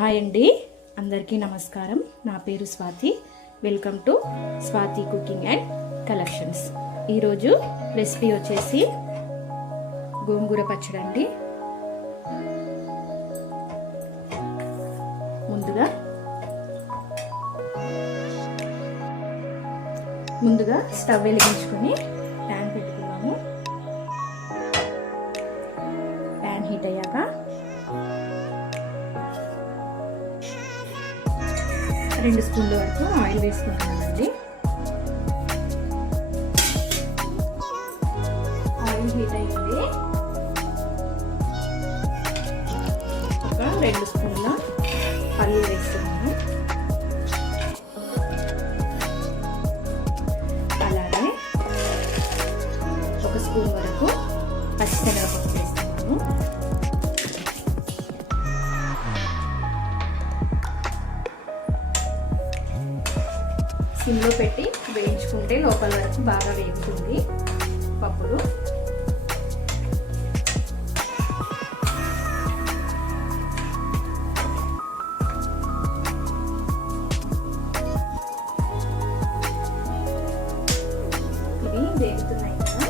Hi అండి, అందరికీ నమస్కారం. నా పేరు Swathi. Welcome to Swathi cooking and collections. ఈరోజు రెసిపీ వచ్చేసి గోంగూర పచ్చడి అండి. ముందుగా స్టవ్ వెలిగించుకొని ప్యాన్ పెట్టుకున్నాము. ప్యాన్ హీట్ అయ్యాక 2 స్పూన్ల వరకు ఆయిల్ వేసుకుంటున్నామండి. ఆయిల్ హీట్ అయ్యింది. ఒక 2 స్పూన్ల పల్లీలు వేస్తున్నాము. అలాగే 1 స్పూన్ వరకు పచ్చిశనగపప్పు వేస్తున్నాము. సిమ్లో పెట్టి వేయించుకుంటే లోపల వరకు బాగా వేగుతుంది పప్పులు. ఇవి వేగుతున్నాయి కదా,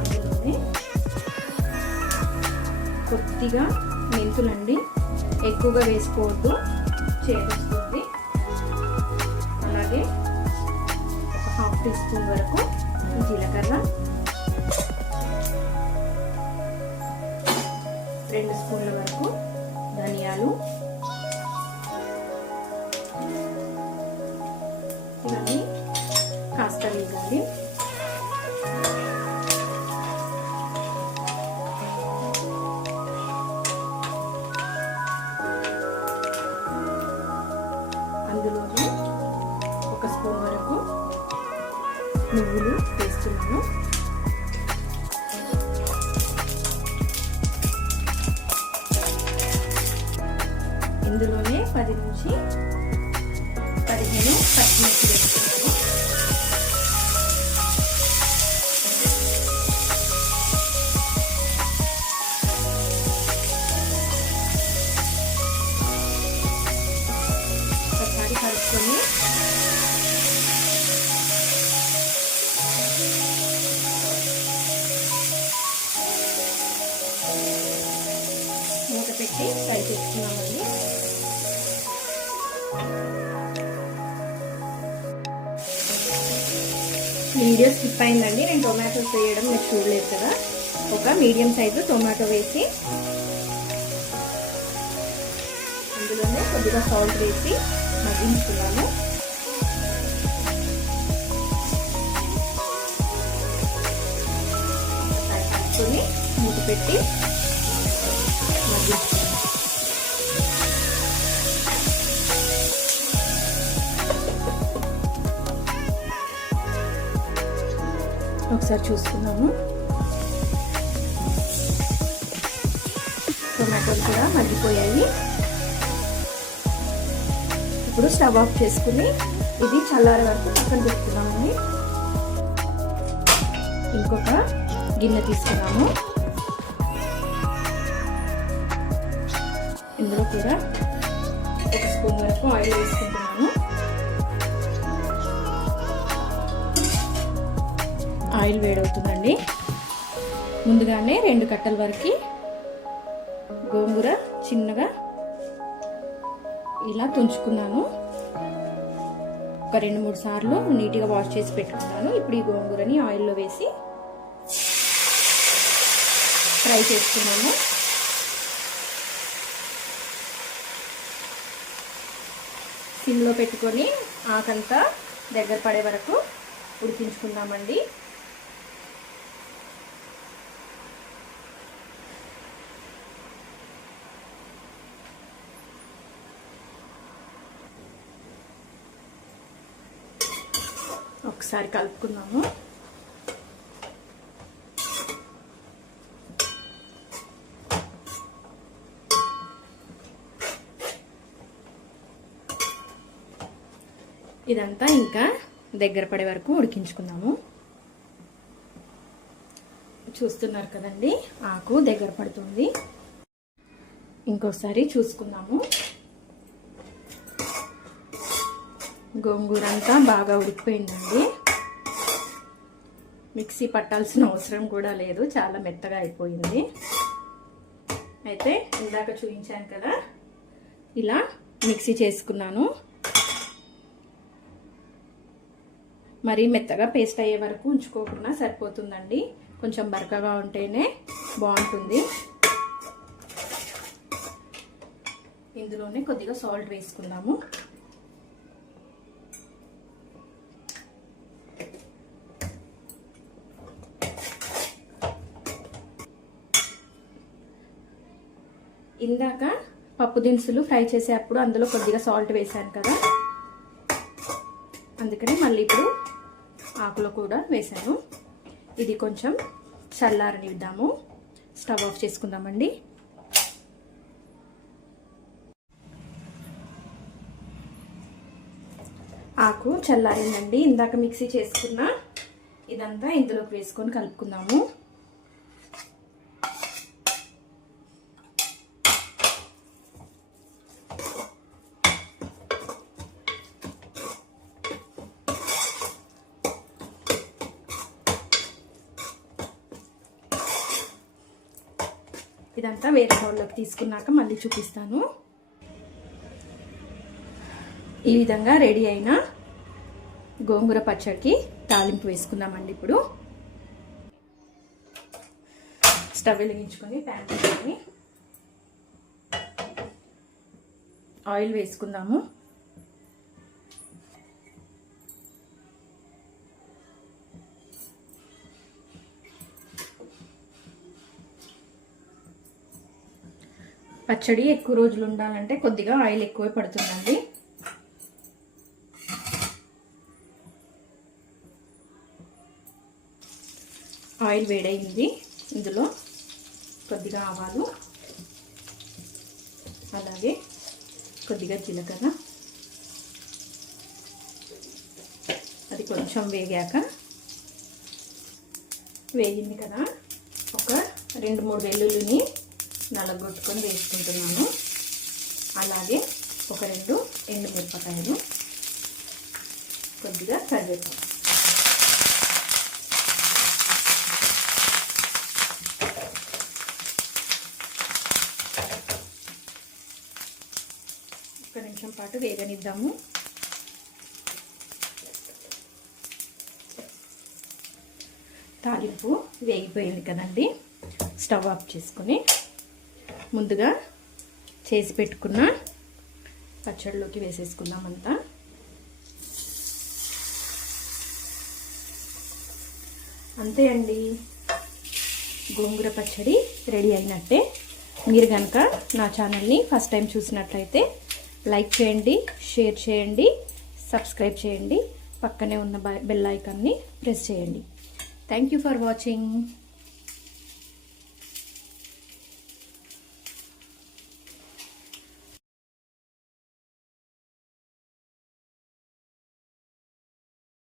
అందులోనే కొద్దిగా మెంతులండి, ఎక్కువగా వేసుకోవద్దు, చేదొస్తుంది. అలాగే 1/2 టీ స్పూన్ వరకు జీలకర్ర, 2 స్పూన్ల వరకు ధనియాలు, ఇవన్నీ కాస్త వేగాలి. అందులోనే 1 స్పూన్ వరకు నువ్వులు వేస్తున్నాను. ఇందులోనే 10 నుంచి 15 పచ్చిమిర్చి వేస్తున్నాను. ఒకసారి కలుపుకొని మూత పెట్టి ఫ్రై చేసుకున్నామండి. వీడియో స్కిప్ అయిందండి, నేను టొమాటోస్ వేయడం మీరు చూడలేదు కదా. ఒక మీడియం సైజు టొమాటో వేసి అందులోనే కొద్దిగా సాల్ట్ వేసి మగ్గించుకున్నాము. కలుపుకొని మూత పెట్టి మగ్గించుకున్నాము. ఒకసారి చూసుకున్నాము. టొమాటోలు కూడా మగ్గిపోయాయి. ఇప్పుడు స్టవ్ ఆఫ్ చేసుకుని ఇది చల్లారే వరకు పక్కన పెట్టుకున్నామండి. ఇంకొక గిన్నె తీసుకున్నాము. ఇందులో కూడా 1 స్పూన్ వరకు ఆయిల్ వేసుకుంటున్నాను. ఆయిల్ వేడవుతుందండి. ముందుగానే 2 కట్టల వరకు గోంగూర చిన్నగా ఇలా తుంచుకున్నాను. ఒక 2-3 సార్లు నీట్గా వాష్ చేసి పెట్టుకున్నాను. ఇప్పుడు ఈ గోంగూరని ఆయిల్లో వేసి ఫ్రై చేసుకున్నాను. సిమ్లో పెట్టుకొని ఆకంతా దగ్గర పడే వరకు ఉడికించుకుందామండి. ఒకసారి కలుపుకుందాము. ఇదంతా ఇంకా దగ్గర పడే వరకు ఉడికించుకుందాము. చూస్తున్నారు కదండి, ఆకు దగ్గర పడుతుంది. ఇంకోసారి చూసుకుందాము. గోంగూర అంతా బాగా ఉడికిపోయిందండి. మిక్సీ పట్టాల్సిన అవసరం కూడా లేదు, చాలా మెత్తగా అయిపోయింది. అయితే ఇందాక చూపించాను కదా, ఇలా మిక్సీ చేసుకున్నాను. మరీ మెత్తగా పేస్ట్ అయ్యే వరకు ఉంచుకోకుండా సరిపోతుందండి. కొంచెం బరకగా ఉంటేనే బాగుంటుంది. ఇందులోనే కొద్దిగా సాల్ట్ వేసుకుందాము. ఇందాక పప్పు దినుసులు ఫ్రై చేసేటప్పుడు అందులో కొద్దిగా సాల్ట్ వేసాను కదా, అందుకని మళ్ళీ ఇప్పుడు ఆకులో కూడా వేసాను. ఇది కొంచెం చల్లారనిద్దాము. స్టవ్ ఆఫ్ చేసుకుందామండి. ఆకు చల్లారిందండి. ఇందాక మిక్సీ చేసుకున్న ఇదంతా ఇందులోకి వేసుకొని కలుపుకుందాము. ఇదంతా వేరే బౌల్లోకి తీసుకున్నాక మళ్ళీ చూపిస్తాను. ఈ విధంగా రెడీ అయిన గోంగూర పచ్చడికి తాలింపు వేసుకుందామండి. ఇప్పుడు స్టవ్ వెలిగించుకొని ప్యాన్ పెట్టుకొని ఆయిల్ వేసుకుందాము. పచ్చడి ఎక్కువ రోజులు ఉండాలంటే కొద్దిగా ఆయిల్ ఎక్కువ పడుతుందండి. ఆయిల్ వేడైంది. ఇందులో కొద్దిగా ఆవాలు, అలాగే కొద్దిగా జీలకర్ర, అది కొంచెం వేగాక, వేగింది కదా, ఒక 2-3 వెల్లుల్లిని నలగొట్టుకొని వేసుకుంటున్నాను. అలాగే ఒక 2 ఎండుమిరపకాయలు, కొద్దిగా కరివేపాకు. ఒక నిమిషం పాటు వేగనిద్దాము. తాలింపు వేగిపోయింది కదండి. స్టవ్ ఆఫ్ చేసుకొని ముందుగా చేసి పెట్టుకున్న పచ్చడిలోకి వేసేసుకుందామంతా. అంతే అండి, గోంగూర పచ్చడి రెడీ అయినట్టే. మీరు కనుక నా ఛానల్ని ఫస్ట్ టైం చూసినట్లయితే లైక్ చేయండి, షేర్ చేయండి, సబ్స్క్రైబ్ చేయండి. పక్కనే ఉన్న బెల్ ఐకాన్ని ప్రెస్ చేయండి. Thank you for watching.